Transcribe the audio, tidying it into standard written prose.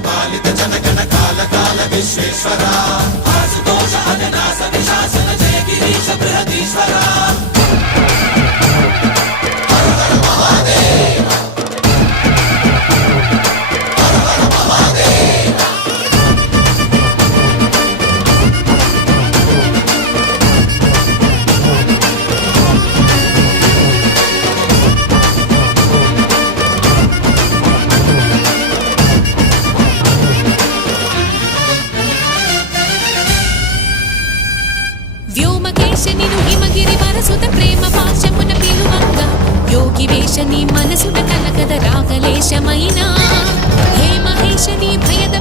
పాలిత జనగణ కాల కాల విశ్వేశ్వర ఆశుతోష అజనాశ విశాసన జయ గిరీశ బృహదీశ్వర ప్రేమ పాశమున పిలువంగా యోగి వేషని మనసున కలకద రాగలేశమైనా హే మహేశని భయద